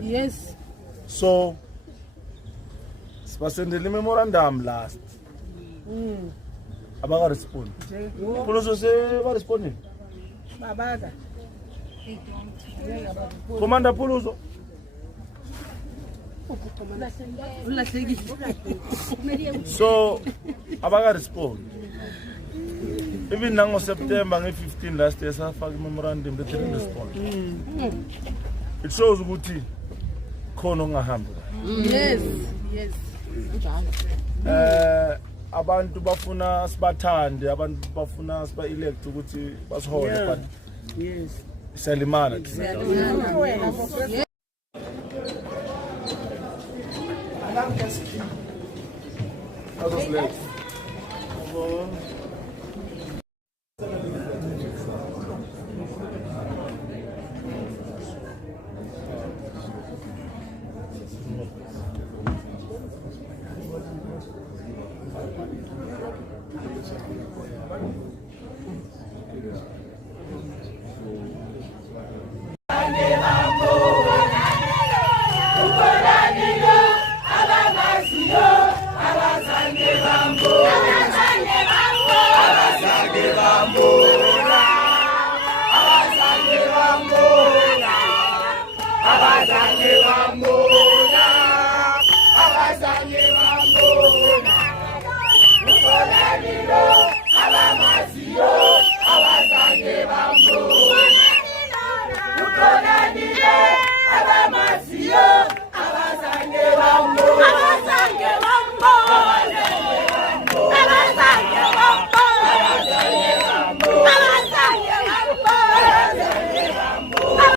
Yes. So, sibasendele memorandum last. Abaka respond. Puluso se ba responding. Babaga. Commander Puluso. So, abaka respond. Even now September 15 last year, safaka memorandum they didn't respond. It shows ukuthi khona ongahamba. Yes, yes. Abantu bafuna sibathande, abantu bafuna siba elect ukuthi basihole but Yes. siyalimala. Thank you.